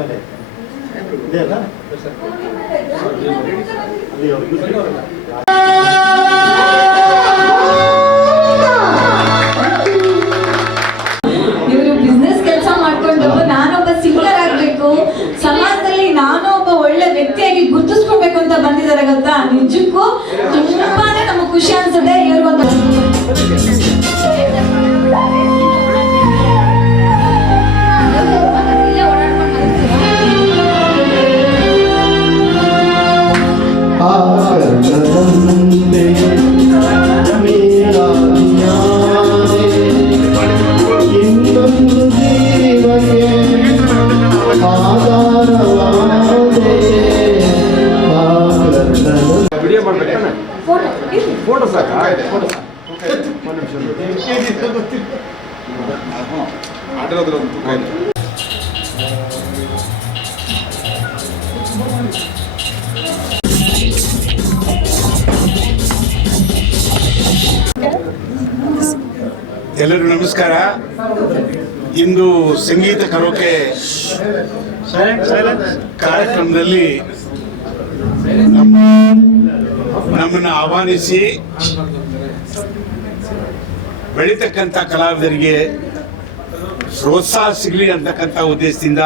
ಆಮೇಲೆ ಇದೆ ಅಲ್ಲ? ಅಲ್ಲಿ ಸಮಾಜದಲ್ಲಿ ನಾನು ಒಬ್ಬ ಒಳ್ಳೆ ವ್ಯಕ್ತಿಯಾಗಿ ಗುರುತಿಸ್ಕೋಬೇಕು ಅಂತ ಬಂದಿದ್ದಾರೆ ಗೊತ್ತಾ? ನಿಜಕ್ಕೂ ಆಡಿರೋದ್ರ ಒಂದು ತೂಕ ಎಲ್ಲರಿಗೂ ನಮಸ್ಕಾರ. ಇಂದು ಸಂಗೀತ ಕರೋಕೆ ಕಾರ್ಯಕ್ರಮದಲ್ಲಿ ನಮ್ಮ ನಮ್ಮನ್ನು ಆಹ್ವಾನಿಸಿ ಬೆಳೀತಕ್ಕಂಥ ಕಲಾವಿದರಿಗೆ ಪ್ರೋತ್ಸಾಹ ಸಿಗಲಿ ಅಂತಕ್ಕಂಥ ಉದ್ದೇಶದಿಂದ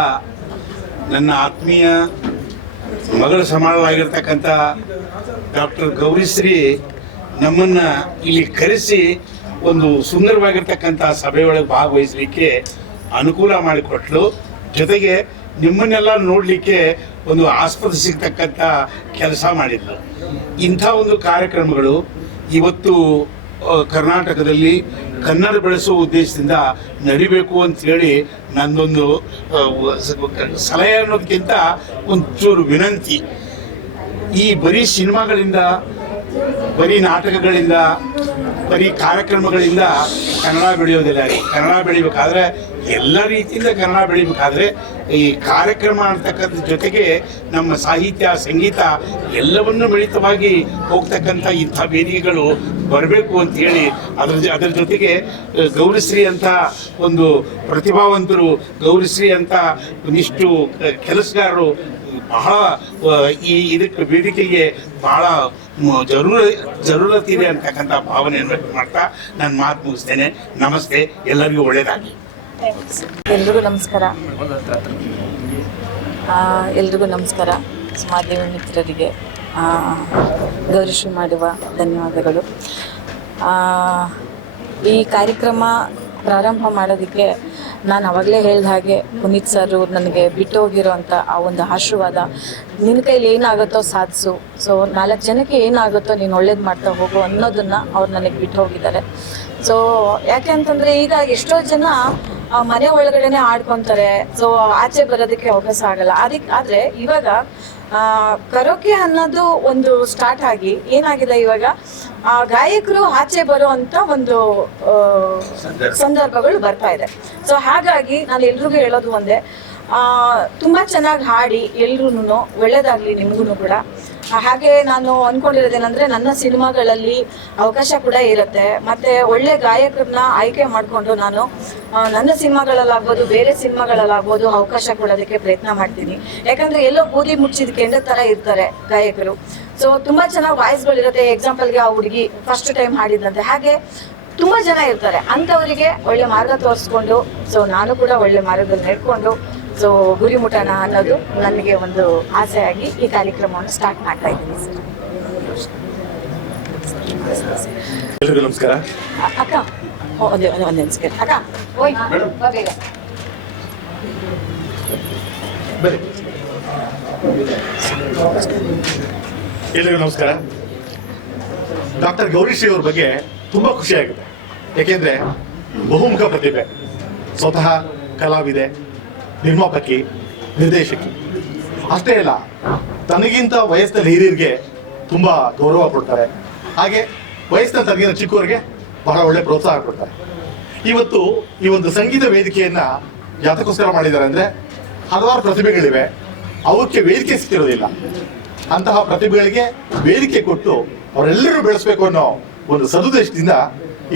ನನ್ನ ಆತ್ಮೀಯ ಮಗಳ ಸಮಾನವಾಗಿರ್ತಕ್ಕಂಥ ಡಾಕ್ಟರ್ ಗೌರಿಶ್ರೀ ನಮ್ಮನ್ನ ಇಲ್ಲಿ ಕರೆಸಿ ಒಂದು ಸುಂದರವಾಗಿರ್ತಕ್ಕಂಥ ಸಭೆಯೊಳಗೆ ಭಾಗವಹಿಸಲಿಕ್ಕೆ ಅನುಕೂಲ ಮಾಡಿಕೊಟ್ಲು. ಜೊತೆಗೆ ನಿಮ್ಮನ್ನೆಲ್ಲ ನೋಡಲಿಕ್ಕೆ ಒಂದು ಆಸ್ಪದ ಸಿಗ್ತಕ್ಕಂಥ ಕೆಲಸ ಮಾಡಿದ್ಲು. ಇಂಥ ಒಂದು ಕಾರ್ಯಕ್ರಮಗಳು ಇವತ್ತು ಕರ್ನಾಟಕದಲ್ಲಿ ಕನ್ನಡ ಬೆಳೆಸುವ ಉದ್ದೇಶದಿಂದ ನಡಿಬೇಕು ಅಂತ ಹೇಳಿ ಸ- ಸಲಹೆ ಅನ್ನೋದಕ್ಕಿಂತ ಒಂಚೂರು ವಿನಂತಿ. ಈ ಬರೀ ಸಿನಿಮಾಗಳಿಂದ, ಬರೀ ನಾಟಕಗಳಿಂದ, ಬರೀ ಕಾರ್ಯಕ್ರಮಗಳಿಂದ ಕನ್ನಡ ಬೆಳೆಯೋದಿಲ್ಲ ಕನ್ನಡ ಬೆಳಿಬೇಕಾದ್ರೆ ಎಲ್ಲ ರೀತಿಯಿಂದ ಕನ್ನಡ ಬೆಳಿಬೇಕಾದ್ರೆ ಈ ಕಾರ್ಯಕ್ರಮ ಅಂತಕ್ಕಂಥ ಜೊತೆಗೆ ನಮ್ಮ ಸಾಹಿತ್ಯ, ಸಂಗೀತ ಎಲ್ಲವನ್ನು ಮಿಳಿತವಾಗಿ ಹೋಗ್ತಕ್ಕಂಥ ಇಂಥ ವೇದಿಕೆಗಳು ಬರಬೇಕು ಅಂತ ಹೇಳಿ ಅದ್ರ ಅದರ ಜೊತೆಗೆ ಗೌರಿಶ್ರೀ ಅಂತ ಒಂದು ಪ್ರತಿಭಾವಂತರು, ಗೌರಿಶ್ರೀ ಅಂತ ಒಂದಿಷ್ಟು ಕೆಲಸಗಾರರು ಬಹಳ ಈ ಇದಕ್ಕೆ, ವೇದಿಕೆಗೆ ಬಹಳ ಜರೂರ ಜರೂರತ್ತಿದೆ ಅಂತಕ್ಕಂಥ ಭಾವನೆಯನ್ನು ವ್ಯಕ್ತ ಮಾಡ್ತಾ ನಾನು ಮಾತು ಮುಗಿಸ್ತೇನೆ. ನಮಸ್ತೆ. ಎಲ್ಲರಿಗೂ ಒಳ್ಳೆಯದಾಗಲಿ ಎಲ್ರಿಗೂ ನಮಸ್ಕಾರ. ಎಲ್ರಿಗೂ ನಮಸ್ಕಾರ. ಮಾಧ್ಯಮ ಮಿತ್ರರಿಗೆ ಗೌರಿಶ್ರೀ ಮಾಡುವ ಧನ್ಯವಾದಗಳು. ಈ ಕಾರ್ಯಕ್ರಮ ಪ್ರಾರಂಭ ಮಾಡೋದಕ್ಕೆ ನಾನು ಅವಾಗಲೇ ಹೇಳ್ದ ಹಾಗೆ ಪುನೀತ್ ಸರ್ ನನಗೆ ಬಿಟ್ಟು ಆ ಒಂದು ಆಶೀರ್ವಾದ ನಿನ್ನ ಕೈಲಿ ಏನಾಗುತ್ತೋ ಸಾಧಿಸು. ಸೊ ನಾಲ್ಕು ಜನಕ್ಕೆ ಏನಾಗುತ್ತೋ ನೀನು ಒಳ್ಳೇದು ಮಾಡ್ತಾ ಹೋಗು ಅನ್ನೋದನ್ನು ಅವ್ರು ನನಗೆ ಬಿಟ್ಟು ಹೋಗಿದ್ದಾರೆ. ಸೊ ಯಾಕೆ ಅಂತಂದರೆ, ಈಗ ಎಷ್ಟೋ ಜನ ಆ, ಮನೆ ಒಳಗಡೆನೆ ಆಡ್ಕೊಂತಾರೆ. ಸೊ ಆಚೆ ಬರೋದಕ್ಕೆ ಅವಕಾಶ ಆಗಲ್ಲ. ಅದಕ್ಕೆ ಆದ್ರೆ ಇವಾಗ ಕರೋಕೆ ಅನ್ನೋದು ಒಂದು ಸ್ಟಾರ್ಟ್ ಆಗಿ ಏನಾಗಿದೆ ಇವಾಗ? ಆ, ಗಾಯಕರು ಆಚೆ ಬರುವಂತ ಒಂದು ಸಂದರ್ಭಗಳು ಬರ್ತಾ ಇದೆ. ಸೊ ಹಾಗಾಗಿ ನಾನು ಎಲ್ರಿಗೂ ಹೇಳೋದು ಒಂದೇ. ಆ, ತುಂಬಾ ಚೆನ್ನಾಗಿ ಹಾಡಿ ಎಲ್ರು ಒಳ್ಳೇದಾಗ್ಲಿ ನಿಮ್ಗೂ ಕೂಡ. ಹಾಗೆ ನಾನು ಅನ್ಕೊಂಡಿರೋದೇನಂದ್ರೆ ನನ್ನ ಸಿನಿಮಾಗಳಲ್ಲಿ ಅವಕಾಶ ಕೂಡ ಇರುತ್ತೆ. ಮತ್ತೆ ಒಳ್ಳೆ ಗಾಯಕರನ್ನ ಆಯ್ಕೆ ಮಾಡಿಕೊಂಡು ನಾನು ನನ್ನ ಸಿನಿಮಾಗಳಲ್ಲಾಗ್ಬೋದು, ಬೇರೆ ಸಿನಿಮಾಗಳಲ್ಲಾಗ್ಬೋದು ಅವಕಾಶ ಕೊಡೋದಕ್ಕೆ ಪ್ರಯತ್ನ ಮಾಡ್ತೀನಿ. ಯಾಕಂದ್ರೆ ಎಲ್ಲೋ ಬೂದಿ ಮುಚ್ಚಿದ ಕೆಂಡ ತರ ಇರ್ತಾರೆ ಗಾಯಕರು. ಸೊ ತುಂಬಾ ಚೆನ್ನಾಗಿ ವಾಯ್ಸ್ಗಳಿರುತ್ತೆ ಎಕ್ಸಾಂಪಲ್ಗೆ ಆ ಹುಡುಗಿ ಫಸ್ಟ್ ಟೈಮ್ ಹಾಡಿದಂತೆ ಹಾಗೆ ತುಂಬಾ ಜನ ಇರ್ತಾರೆ. ಅಂಥವರಿಗೆ ಒಳ್ಳೆ ಮಾರ್ಗ ತೋರಿಸ್ಕೊಂಡು ಸೊ ನಾನು ಕೂಡ ಒಳ್ಳೆ ಮಾರ್ಗದಲ್ಲಿ ನಡ್ಕೊಂಡು ಸೊ ಗುರಿ ಮುಟ್ಟೋಣ ಅನ್ನೋದು ನನಗೆ ಒಂದು ಆಸೆಯಾಗಿ ಈ ಕಾರ್ಯಕ್ರಮವನ್ನು ಸ್ಟಾರ್ಟ್ ಮಾಡ್ತಾ ಇದ್ದೀನಿ ಸರ್ ಎಲ್ರಿಗೂ ನಮಸ್ಕಾರ. ಅಕ್ಕ ಓ, ಒಂದೇ ಒಂದೇ ಒಂದೇ ನಮಸ್ಕಾರ ಅಕ್ಕ ಓಯ್ ಬಾ ಬೇಗ ಎಲ್ರಿಗೂ ನಮಸ್ಕಾರ. ಡಾಕ್ಟರ್ ಗೌರಿಶ್ರೀ ಅವ್ರ ಬಗ್ಗೆ ತುಂಬಾ ಖುಷಿ ಆಗುತ್ತೆ. ಯಾಕೆಂದ್ರೆ ಬಹುಮುಖ ಪ್ರತಿಭೆ. ಸ್ವತಃ ಕಲಾವಿದೆ ನಿರ್ಮಾಪಕಿ, ನಿರ್ದೇಶಕಿ. ಅಷ್ಟೇ ಅಲ್ಲ, ತನಗಿಂತ ವಯಸ್ಸಿನಲ್ಲಿ ಹಿರಿಯರಿಗೆ ತುಂಬ ಗೌರವ ಕೊಡ್ತಾರೆ. ಹಾಗೆ ವಯಸ್ಸಿನ ತನಗಿನ ಚಿಕ್ಕವರಿಗೆ ಬಹಳ ಒಳ್ಳೆ ಪ್ರೋತ್ಸಾಹ ಕೊಡ್ತಾರೆ. ಇವತ್ತು ಈ ಒಂದು ಸಂಗೀತ ವೇದಿಕೆಯನ್ನ ಯಾತಕ್ಕೋಸ್ಕರ ಮಾಡಿದ್ದಾರೆ ಅಂದ್ರೆ ಹಲವಾರು ಪ್ರತಿಭೆಗಳಿವೆ. ಅವಕ್ಕೆ ವೇದಿಕೆ ಸಿಕ್ಕಿರೋದಿಲ್ಲ. ಅಂತಹ ಪ್ರತಿಭೆಗಳಿಗೆ ವೇದಿಕೆ ಕೊಟ್ಟು ಅವರೆಲ್ಲರೂ ಬೆಳೆಸಬೇಕು ಅನ್ನೋ ಒಂದು ಸದುದ್ದೇಶದಿಂದ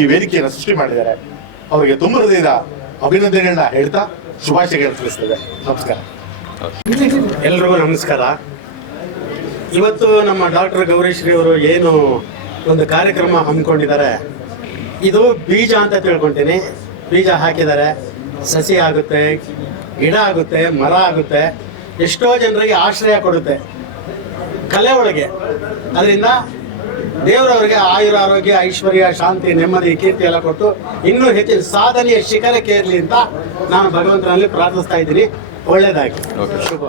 ಈ ವೇದಿಕೆಯನ್ನು ಸೃಷ್ಟಿ ಮಾಡಿದ್ದಾರೆ. ಅವರಿಗೆ ತುಂಬ ಹೃದಯದ ಅಭಿನಂದನೆಗಳನ್ನ ಹೇಳ್ತಾ ಶುಭಾಶಯಗಳು ತಿಳಿಸ್ತೇವೆ ನಮಸ್ಕಾರ. ಎಲ್ರಿಗೂ ನಮಸ್ಕಾರ. ಇವತ್ತು ನಮ್ಮ ಡಾಕ್ಟರ್ ಗೌರೀಶ್ರೀ ಅವರು ಏನು ಒಂದು ಕಾರ್ಯಕ್ರಮ ಹಮ್ಮಿಕೊಂಡಿದ್ದಾರೆ, ಇದು ಬೀಜ ಅಂತ ತಿಳ್ಕೊತೀನಿ. ಬೀಜ ಹಾಕಿದ್ದಾರೆ. ಸಸಿ ಆಗುತ್ತೆ, ಗಿಡ ಆಗುತ್ತೆ, ಮರ ಆಗುತ್ತೆ, ಎಷ್ಟೋ ಜನರಿಗೆ ಆಶ್ರಯ ಕೊಡುತ್ತೆ. ಕಲೆ ಒಳಗೆ. ಅದರಿಂದ ದೇವರವರಿಗೆ ಆಯುರ ಆರೋಗ್ಯ ಐಶ್ವರ್ಯ ಶಾಂತಿ ನೆಮ್ಮದಿ ಕೀರ್ತಿ ಎಲ್ಲ ಕೊಟ್ಟು ಇನ್ನೂ ಹೆಚ್ಚಿನ ಸಾಧನೆಯ ಶಿಖರಕ್ಕೆ ಇರಲಿ ಅಂತ ನಾನು ಭಗವಂತನಲ್ಲಿ ಪ್ರಾರ್ಥಿಸ್ತಾ ಇದ್ದೀನಿ. ಒಳ್ಳೇದಾಗಿ ಶುಭ.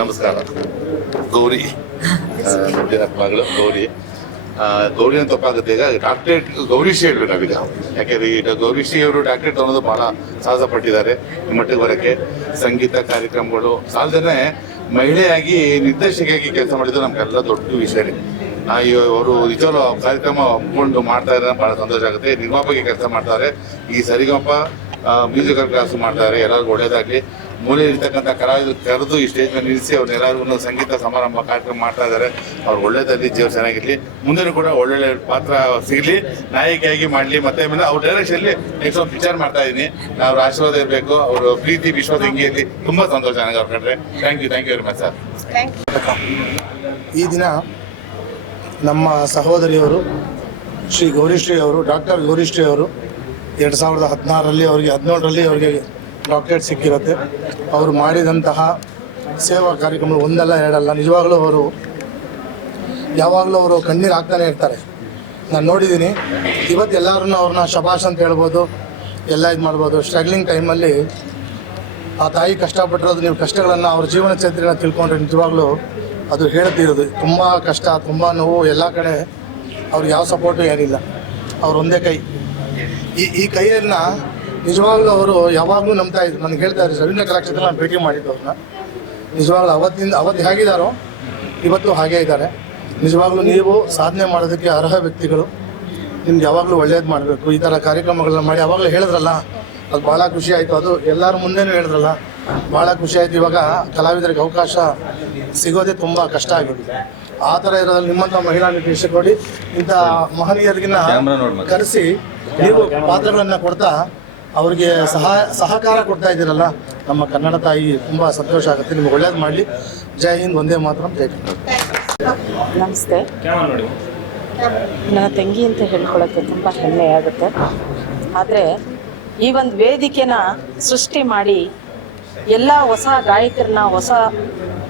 ನಮಸ್ಕಾರ. ಗೌರಿ. ಮಗಳು? ಗೌರಿ. ಗೌರಿ ಅಂತ ತಪ್ಪಾಗುತ್ತೆ ಈಗ ಡಾಕ್ಟರೇಟ್ ಗೌರಿಶ್ರೀ ಹೇಳ್ಬೇಕು ನಾವೀಗ. ಯಾಕೆಂದ್ರೆ ಈಗ ಗೌರಿಶ್ರೀ ಅವರು ಡಾಕ್ಟ್ರೇಟ್ ಅನ್ನೋದು ಬಹಳ ಸಾಹಸ ಪಟ್ಟಿದ್ದಾರೆ ಈ ಮಟ್ಟಿಗೆ ಬರೋಕ್ಕೆ. ಸಂಗೀತ ಕಾರ್ಯಕ್ರಮಗಳು ಸಾಲದೇ ಮಹಿಳೆಯಾಗಿ ನಿರ್ದೇಶಕಿಯಾಗಿ ಕೆಲಸ ಮಾಡಿದ್ದು ನಮ್ಗೆಲ್ಲ ದೊಡ್ಡ ವಿಷಯ. ಅವರು ನಿಜವಾಗ್ಲೂ ಕಾರ್ಯಕ್ರಮ ಒಪ್ಕೊಂಡು ಮಾಡ್ತಾ ಇದ್ದಾರೆ ಬಹಳ ಸಂತೋಷ ಆಗುತ್ತೆ. ನಿರ್ಮಾಪಕಿ ಕೆಲಸ ಮಾಡ್ತಾರೆ. ಈ ಸರಿಗಪ್ಪ ಮ್ಯೂಸಿಕಲ್ ಕ್ಲಾಸ್ ಮಾಡ್ತಾರೆ ಎಲ್ಲರಿಗೂ ಒಳ್ಳೇದಾಗಲಿ ಮೂಲೆ ಇರ್ತಕ್ಕಂಥ ಕಲಾವಿದರು ಕರೆದು ಈ ಸ್ಟೇಜ್ ಮೇಲೆ ನಿಲ್ಲಿಸಿ ಅವ್ರನ್ನ ಎಲ್ಲರಿಗೂ ಒಂದು ಸಂಗೀತ ಸಮಾರಂಭ ಕಾರ್ಯಕ್ರಮ ಮಾಡ್ತಾ ಇದ್ದಾರೆ. ಅವ್ರು ಒಳ್ಳೇದಲ್ಲಿ ಜೀವ ಚೆನ್ನಾಗಿರ್ಲಿ. ಮುಂದೆನೂ ಕೂಡ ಒಳ್ಳೊಳ್ಳೆ ಪಾತ್ರ ಸಿಗಲಿ ನಾಯಕಿಯಾಗಿ ಮಾಡಲಿ. ಮತ್ತೆ ಆಮೇಲೆ ಅವ್ರ ಡೈರೆಕ್ಷನ್ಲಿ ನೆಕ್ಸ್ಟ್ ಒಂದು ಪಿಕ್ಚರ್ ಮಾಡ್ತಾ ಇದ್ದೀನಿ. ನಾವು ಆಶೀರ್ವಾದ ಇರಬೇಕು. ಅವರು ಪ್ರೀತಿ ವಿಶ್ವದ ಹಿಂಗಿಯಲ್ಲಿ ತುಂಬ ಸಂತೋಷ ನನಗೆ ಅವ್ರ ಕಂಡ್ರೆ. Thank you thank you very much sir ಈ ದಿನ ನಮ್ಮ ಸಹೋದರಿಯವರು ಶ್ರೀ ಗೌರಿಶ್ರೀ ಅವರು, ಡಾಕ್ಟರ್ ಗೌರಿಶ್ರೀ ಅವರು ಎರಡು ಸಾವಿರದ ಹದಿನಾರರಲ್ಲಿ ಅವರಿಗೆ, ಹದಿನೇಳರಲ್ಲಿ ಅವರಿಗೆ ಡಾಕ್ಟರೇಟ್ ಸಿಕ್ಕಿರುತ್ತೆ. ಅವರು ಮಾಡಿದಂತಹ ಸೇವಾ ಕಾರ್ಯಕ್ರಮ ಒಂದಲ್ಲ ಎರಡಲ್ಲ, ನಿಜವಾಗಲೂ ಅವರು ಯಾವಾಗಲೂ ಅವರು ಕಣ್ಣೀರು ಹಾಕ್ತಾನೆ ಇರ್ತಾರೆ. ನಾನು ನೋಡಿದ್ದೀನಿ ಇವತ್ತು ಎಲ್ಲರೂ ಅವ್ರನ್ನ ಶಬಾಷ್ ಅಂತ ಹೇಳ್ಬೋದು, ಎಲ್ಲ ಇದು ಮಾಡ್ಬೋದು. ಸ್ಟ್ರಗ್ಲಿಂಗ್ ಟೈಮಲ್ಲಿ ಆ ತಾಯಿ ಕಷ್ಟಪಟ್ಟಿರೋದು, ನೀವು ಕಷ್ಟಗಳನ್ನು ಅವ್ರ ಜೀವನ ಚರಿತ್ರೆನ ತಿಳ್ಕೊಂಡ್ರೆ ನಿಜವಾಗ್ಲೂ ಅದು ಹೇಳ್ತಿರೋದು. ತುಂಬ ಕಷ್ಟ, ತುಂಬ ನೋವು ಎಲ್ಲ ಕಡೆ. ಅವ್ರಿಗೆ ಯಾವ ಸಪೋರ್ಟು ಏನಿಲ್ಲ. ಅವ್ರ ಒಂದೇ ಕೈ. ಈ ಈ ಕೈಯನ್ನು ನಿಜವಾಗ್ಲೂ ಅವರು ಯಾವಾಗಲೂ ನಂಬ್ತಾ ಇದ್ರು. ನನಗೆ ಹೇಳ್ತಾ ಇದ್ರು, ರವೀಂದ್ರ ಕಲಾಕ್ಷೇತ್ರ ನಾನು ಭೇಟಿ ಮಾಡಿದ್ದು ಅವ್ರನ್ನ ನಿಜವಾಗ್ಲೂ ಅವತ್ತಿಂದ, ಅವತ್ತು ಹೇಗಿದ್ದಾರೋ ಇವತ್ತು ಹಾಗೇ ಇದ್ದಾರೆ. ನಿಜವಾಗ್ಲೂ ನೀವು ಸಾಧನೆ ಮಾಡೋದಕ್ಕೆ ಅರ್ಹ ವ್ಯಕ್ತಿಗಳು. ನಿಮ್ಗೆ ಯಾವಾಗಲೂ ಒಳ್ಳೇದು ಮಾಡಬೇಕು. ಈ ಥರ ಕಾರ್ಯಕ್ರಮಗಳನ್ನ ಮಾಡಿ, ಯಾವಾಗಲೂ ಹೇಳಿದ್ರಲ್ಲ, ಅದು ಭಾಳ ಖುಷಿ ಆಯಿತು. ಅದು ಎಲ್ಲರ ಮುಂದೆನೂ ಹೇಳಿದ್ರಲ್ಲ ಭಾಳ ಖುಷಿ ಆಯ್ತು. ಇವಾಗ ಕಲಾವಿದರಿಗೆ ಅವಕಾಶ ಸಿಗೋದೇ ತುಂಬ ಕಷ್ಟ ಆಗಿದೆ. ಆ ಥರ ಇರೋದ್ರಲ್ಲಿ ನಿಮ್ಮಂಥ ಮಹಿಳಾ ನಿರ್ದೇಶಕರು ಇಂಥ ಮಹನೀಯರಿಗಿನ್ನ ಕರೆಸಿ ನೀವು ಪಾತ್ರಗಳನ್ನು ಕೊಡ್ತಾ ಅವರಿಗೆ ಸಹಾಯ ಸಹಕಾರ ಕೊಡ್ತಾ ಇದ್ದೀರಲ್ಲ ನಮ್ಮ ಕನ್ನಡ ತಾಯಿ ತುಂಬ ಸಂತೋಷ ಆಗುತ್ತೆ. ನಿಮ್ಗೆ ಒಳ್ಳೇದು ಮಾಡಲಿ. ಜೈ ಹಿಂದ್ ಒಂದೇ ಮಾತ್ರ ಜೈ ಕನ್ನಡ. ನಮಸ್ತೆ. ನನ್ನ ತಂಗಿ ಅಂತ ಹೇಳ್ಕೊಳ್ಳೋಕ್ಕೆ ತುಂಬ ಹೆಮ್ಮೆ ಆಗುತ್ತೆ ಆದರೆ ಈ ಒಂದು ವೇದಿಕೆನ ಸೃಷ್ಟಿ ಮಾಡಿ ಎಲ್ಲ ಹೊಸ ಗಾಯಕರನ್ನ, ಹೊಸ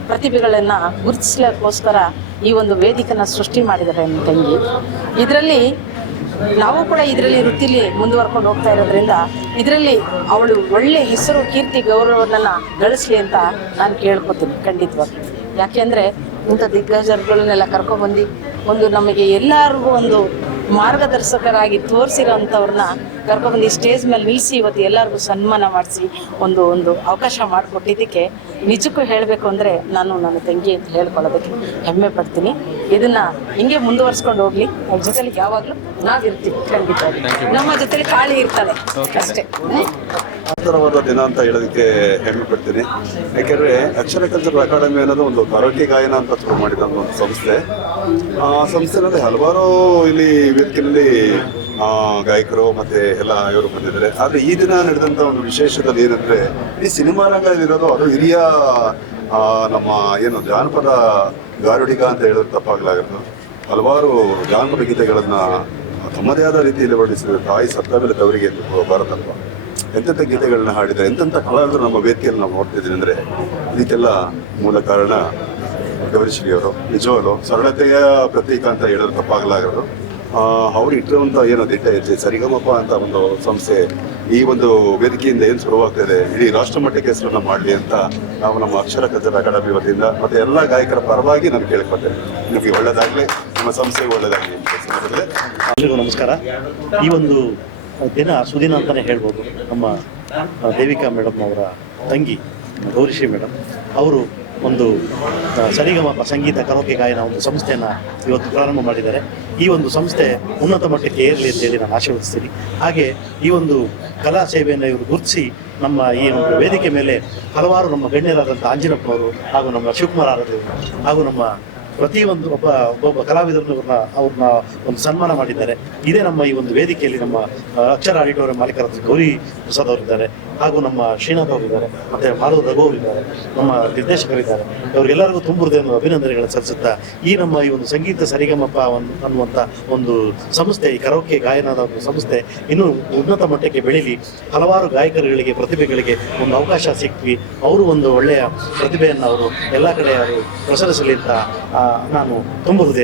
ಪ್ರತಿಭೆಗಳನ್ನು ಗುರುತಿಸ್ಲಿಕ್ಕೋಸ್ಕರ ಈ ಒಂದು ವೇದಿಕೆನ ಸೃಷ್ಟಿ ಮಾಡಿದ್ದಾರೆ ನನ್ನ ತಂಗಿ. ಇದರಲ್ಲಿ ನಾವು ಕೂಡ ಇದರಲ್ಲಿ ವೃತ್ತಿಲಿ ಮುಂದುವರ್ಕೊಂಡು ಹೋಗ್ತಾ ಇರೋದ್ರಿಂದ ಇದರಲ್ಲಿ ಅವಳು ಒಳ್ಳೆ ಹೆಸರು, ಕೀರ್ತಿ, ಗೌರವವನ್ನು ಗಳಿಸ್ಲಿ ಅಂತ ನಾನು ಕೇಳ್ಕೊತೀನಿ ಖಂಡಿತವಾಗಿ ಯಾಕೆಂದರೆ ಇಂಥ ದಿಗ್ಗಜರುಗಳನ್ನೆಲ್ಲ ಕರ್ಕೊಂಡ್ಬಂದು ಒಂದು ನಮಗೆ ಎಲ್ಲರಿಗೂ ಒಂದು ಮಾರ್ಗದರ್ಶಕರಾಗಿ ತೋರಿಸಿರೋಂಥವ್ರನ್ನ ಕರ್ಕೊಬಂದು ಈ ಸ್ಟೇಜ್ ಮೇಲೆ ನಿಲ್ಲಿಸಿ ಇವತ್ತು ಎಲ್ಲರಿಗೂ ಸನ್ಮಾನ ಮಾಡಿಸಿ ಒಂದು ಒಂದು ಅವಕಾಶ ಮಾಡಿಕೊಟ್ಟಿದ್ದಕ್ಕೆ ನಿಜಕ್ಕೂ ಹೇಳಬೇಕು ಅಂದರೆ ನಾನು ನನ್ನ ತಂಗಿ ಅಂತ ಹೇಳ್ಕೊಳ್ಳೋದಕ್ಕೆ ಹೆಮ್ಮೆ ಪಡ್ತೀನಿ. ಇದನ್ನ ಹಿಂಗೆ ಮುಂದುವರ್ಸ್ಕೊಂಡು ಹೋಗ್ಲಿ. ಅವ್ರ ಜೊತೆಲಿ ಯಾವಾಗಲೂ ನಾವಿರ್ತೀವಿ ಖಂಡಿತ. ನಮ್ಮ ಜೊತೆಲಿ ಕಾಳಿ ಇರ್ತಾಳೆ ಅಷ್ಟೇ. ದಿನ ಅಂತ ಹೇಳೋದಕ್ಕೆ ಹೆಮ್ಮೆ ಪಡ್ತೀನಿ. ಯಾಕೆಂದ್ರೆ ಅಕ್ಷರ ಕಲ್ಚರ್ ಅಕಾಡೆಮಿ ಅನ್ನೋದು ಒಂದು ಕರೋಟಿ ಗಾಯನ ಅಂತ ಶುರು ಮಾಡಿದ ಒಂದು ಸಂಸ್ಥೆ. ಆ ಸಂಸ್ಥೆನಲ್ಲಿ ಹಲವಾರು ಇಲ್ಲಿ ವೇದಿಕೆಯಲ್ಲಿ ಆ, ಗಾಯಕರು ಮತ್ತೆ ಎಲ್ಲ ಇವರು ಬಂದಿದ್ದಾರೆ. ಆದ್ರೆ ಈ ದಿನ ನಡೆದಂತ ಒಂದು ವಿಶೇಷದಲ್ಲಿ ಏನಂದ್ರೆ ಈ ಸಿನಿಮಾ ರಂಗದಲ್ಲಿರೋದು ಅದು ಹಿರಿಯ ನಮ್ಮ ಏನು ಜಾನಪದ ಗಾರುಡಿಗ ಅಂತ ಹೇಳಿದ್ರೆ ತಪ್ಪಾಗಲಾಗದು. ಹಲವಾರು ಜಾನಪದ ಗೀತೆಗಳನ್ನ ತಮ್ಮದೇ ಆದ ರೀತಿಯಲ್ಲಿ ವರ್ಣಿಸಿದ ತಾಯಿ ಸತ್ತ ಮೇಲೆ ತವರಿಗೆ ಬರತಪ್ಪ. ಎಂತೆಂಥ ಗೀತೆಗಳನ್ನ ಹಾಡಿದ್ದಾರೆ ಎಂತೆಂಥ ಕಲಾವಿದರು ನಮ್ಮ ವೇದಿಕೆಯಲ್ಲಿ ನಾವು ನೋಡ್ತಿದ್ದೀನಿ ಅಂದರೆ ಇದಕ್ಕೆಲ್ಲ ಮೂಲ ಕಾರಣ ಗೌರಿಶ್ರೀ ಅವರು ನಿಜವಾಗ್ಲು ಸರಳತೆಯ ಪ್ರತೀಕ ಅಂತ ಹೇಳೋದು ತಪ್ಪಾಗಲಾಗದು. ಅವ್ರು ಇಟ್ಟಿರುವಂಥ ಏನು ದಿಟ್ಟ ಹೆಜ್ಜೆ ಸರಿಗಮಪ ಅಂತ ಒಂದು ಸಂಸ್ಥೆ ಈ ಒಂದು ವೇದಿಕೆಯಿಂದ ಏನು ಶುರುವಾಗ್ತಾ ಇದೆ? ಇಡೀ ರಾಷ್ಟ್ರ ಮಟ್ಟಕ್ಕೆ ಹೆಸರನ್ನ ಮಾಡಲಿ ಅಂತ ನಾವು ನಮ್ಮ ಅಕ್ಷರ ಕಜರ ಅಕಾಡೆಮಿ ವತಿಯಿಂದ ಮತ್ತೆ ಎಲ್ಲ ಗಾಯಕರ ಪರವಾಗಿ ನಾನು ಕೇಳ್ಕೊತೇನೆ. ನಿಮಗೆ ಒಳ್ಳೇದಾಗಲಿ, ನಿಮ್ಮ ಸಂಸ್ಥೆಗೆ ಎಲ್ರಿಗೂ ನಮಸ್ಕಾರ. ಈ ಒಂದು ದಿನ ಸುದಿನ ಅಂತಲೇ ಹೇಳ್ಬೋದು. ನಮ್ಮ ದೇವಿಕಾ ಮೇಡಮ್ ಅವರ ತಂಗಿ, ಗೌರಿಶ್ರೀ ಮೇಡಮ್. ಅವರು ಒಂದು ಸರಿಗಮಪ ಸಂಗೀತ ಕರೋಕೆ ಗಾಯನ ಒಂದು ಸಂಸ್ಥೆಯನ್ನು ಇವತ್ತು ಪ್ರಾರಂಭ ಮಾಡಿದ್ದಾರೆ. ಈ ಒಂದು ಸಂಸ್ಥೆ ಉನ್ನತ ಮಟ್ಟಕ್ಕೆ ಏರಲಿ ಅಂತೇಳಿ ನಾನು ಆಶೀರ್ವದಿಸ್ತೀನಿ. ಹಾಗೆ ಈ ಒಂದು ಕಲಾ ಸೇವೆಯನ್ನು ಇವರು ಗುರುತಿಸಿ ನಮ್ಮ ಈ ಒಂದು ವೇದಿಕೆ ಮೇಲೆ ಹಲವಾರು ನಮ್ಮ ಗಣ್ಯರಾದಂಥ ಆಂಜನಪ್ಪನವರು ಹಾಗೂ ನಮ್ಮ ಶಿವಕುಮಾರ್ ಆರಾಧ್ಯವರು ಹಾಗೂ ನಮ್ಮ ಪ್ರತಿಯೊಂದು ಒಬ್ಬ, ಒಬ್ಬೊಬ್ಬ ಕಲಾವಿದರನ್ನು ಅವ್ರನ್ನ ಅವ್ರನ್ನ ಒಂದು ಸನ್ಮಾನ ಮಾಡಿದ್ದಾರೆ. ಇದೇ ನಮ್ಮ ಈ ಒಂದು ವೇದಿಕೆಯಲ್ಲಿ ನಮ್ಮ ಅಕ್ಷರ ಆಡಿಟೋರಿಯಂ ಮಾಲೀಕರಾದ ಗೌರಿ ಪ್ರಸಾದ್ ಅವರಿದ್ದಾರೆ. ಹಾಗೂ ನಮ್ಮ ಶ್ರೀನಾಥ್ ಅವರಿದ್ದಾರೆ ಮತ್ತೆ ಮಾಧವ್ ರಘು ಅವರಿದ್ದಾರೆ ನಮ್ಮ ನಿರ್ದೇಶಕರಿದ್ದಾರೆ. ಇವರಿಗೆಲ್ಲರಿಗೂ ತುಂಬ ಹೃದಯದ ಅಭಿನಂದನೆಗಳನ್ನು ಸಲ್ಲಿಸುತ್ತಾ ಈ ನಮ್ಮ ಈ ಒಂದು ಸಂಗೀತ ಸರಿಗಮಪ್ಪ ಅನ್ನುವಂಥ ಒಂದು ಸಂಸ್ಥೆ, ಈ ಕರೋಕೆ ಗಾಯನದ ಒಂದು ಸಂಸ್ಥೆ ಇನ್ನೂ ಉನ್ನತ ಮಟ್ಟಕ್ಕೆ ಬೆಳೀಲಿ. ಹಲವಾರು ಗಾಯಕರುಗಳಿಗೆ, ಪ್ರತಿಭೆಗಳಿಗೆ ಒಂದು ಅವಕಾಶ ಸಿಕ್ವಿ ಅವರು ಒಂದು ಒಳ್ಳೆಯ ಪ್ರತಿಭೆಯನ್ನು ಅವರು ಎಲ್ಲ ಕಡೆ ಅವರು ಪ್ರಸರಿಸಲಿ ಅಂತ ನಾನು ತುಂಬ ಹೃದಯ